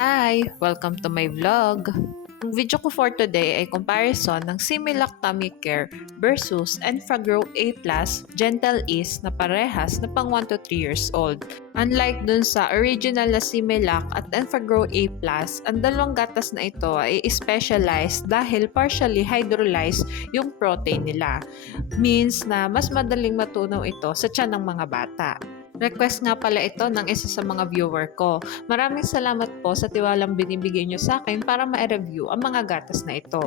Hi! Welcome to my vlog. Ang video ko for today ay comparison ng Similac Tummy Care versus Enfagrow A+, Gentle Ease na parehas na pang 1 to 3 years old. Unlike dun sa original na Similac at Enfagrow A+, ang dalawang gatas na ito ay specialized dahil partially hydrolyzed yung protein nila. Means na mas madaling matunaw ito sa tiyan ng mga bata. Request nga pala ito ng isa sa mga viewer ko. Maraming salamat po sa tiwalang binibigay nyo sa akin para ma-review ang mga gatas na ito.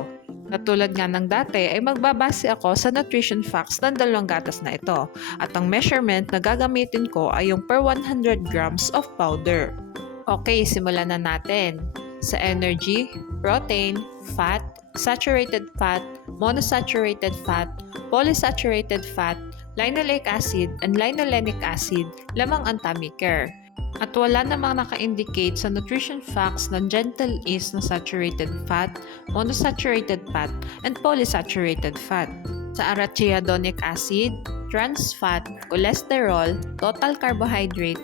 Katulad nga ng dati ay magbabase ako sa nutrition facts ng dalawang gatas na ito. At ang measurement na gagamitin ko ay yung per 100 grams of powder. Okay, simulan na natin. Sa energy, protein, fat, saturated fat, monosaturated fat, polysaturated fat, linoleic acid and linolenic acid, lamang ang Tummy Care. At wala namang naka-indicate sa nutrition facts ng Gentle Ease na saturated fat, monosaturated fat, and polysaturated fat. Sa arachidonic acid, trans fat, cholesterol, total carbohydrate,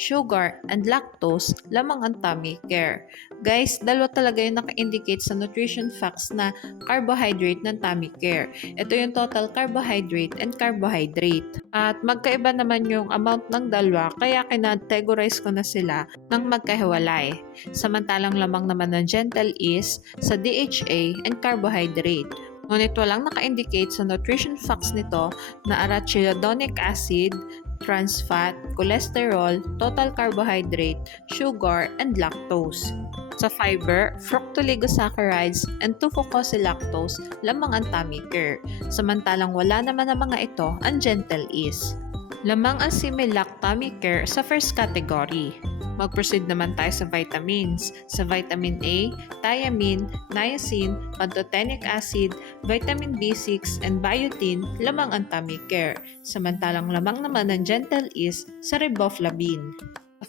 sugar, and lactose, lamang ang Tummy Care. Guys, dalawa talaga yung naka-indicate sa nutrition facts na carbohydrate ng Tummy Care. Ito yung total carbohydrate and carbohydrate. At magkaiba naman yung amount ng dalawa, kaya kinategorize ko na sila ng magkahiwalay. Samantalang lamang naman ng Gentle Ease sa DHA and carbohydrate. Ngunit walang naka-indicate sa nutrition facts nito na arachidonic acid, trans fat, cholesterol, total carbohydrate, sugar, and lactose. Sa fiber, fructooligosaccharides and 2-fucosylactose lamang ang Tummy Care. Samantalang wala naman ang mga ito ang Gentle Ease. Lamang ang Similac Tummy Care sa first category. Mag-proceed naman tayo sa vitamins. Sa vitamin A, thiamine, niacin, pantothenic acid, vitamin B6, and biotin, lamang ang Tummy Care. Samantalang lamang naman ng Gentle Ease sa riboflavin.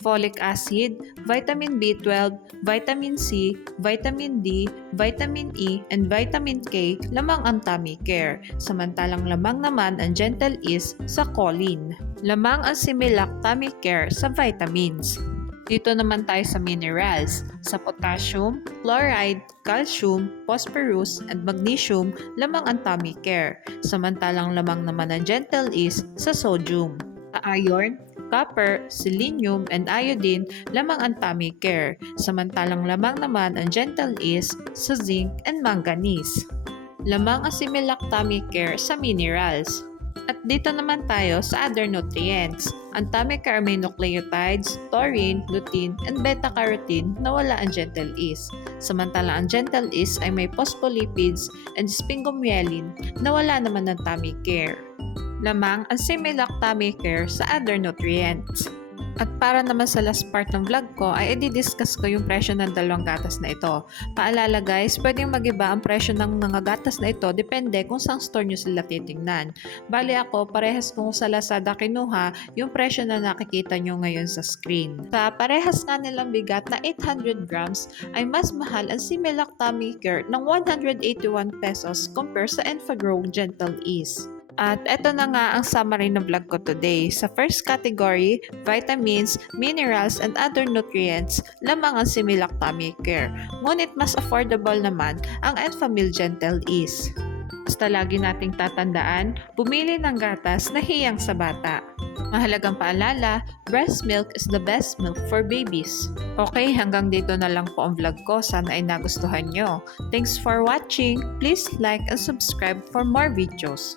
Folic acid, vitamin B12, vitamin C, vitamin D, vitamin E, and vitamin K lamang ang Tummy Care. Samantalang lamang naman ang Gentle Ease sa choline. Lamang ang Similac Tummy Care sa vitamins. Dito naman tayo sa minerals. Sa potassium, chloride, calcium, phosphorus, and magnesium, lamang ang Tummy Care. Samantalang lamang naman ang Gentle Ease sa sodium. Sa iron, copper, selenium, and iodine, lamang ang Tummy Care. Samantalang lamang naman ang Gentle Ease sa zinc and manganese. Lamang ang Similac Tummy Care sa minerals. At dito naman tayo sa other nutrients. Ang Tummy Care may nucleotides, taurine, lutein, and beta-carotene na wala ang Gentle Ease. Samantala ang Gentle Ease ay may phospholipids and sphingomyelin na wala naman ng Tummy Care. Lamang ang Similac Tummy Care sa other nutrients. At para naman sa last part ng vlog ko ay i-discuss ko yung presyo ng dalawang gatas na ito. Paalala guys, pwedeng mag-iba ang presyo ng mga gatas na ito depende kung saan store nyo sila titingnan. Bali ako, parehas kung sa Lazada kinuha yung presyo na nakikita nyo ngayon sa screen. Sa parehas nga nilang bigat na 800 grams ay mas mahal ang Similac Tummy Care ng 181 pesos compare sa Enfagrow Gentle Ease. At eto na nga ang summary ng vlog ko today. Sa first category, vitamins, minerals, and other nutrients, lamang ang Similac Tummy Care. Ngunit mas affordable naman ang Enfamil Gentle Ease. Basta lagi nating tatandaan, pumili ng gatas na hiyang sa bata. Mahalagang paalala, breast milk is the best milk for babies. Okay, hanggang dito na lang po ang vlog ko. Sana ay nagustuhan nyo. Thanks for watching. Please like and subscribe for more videos.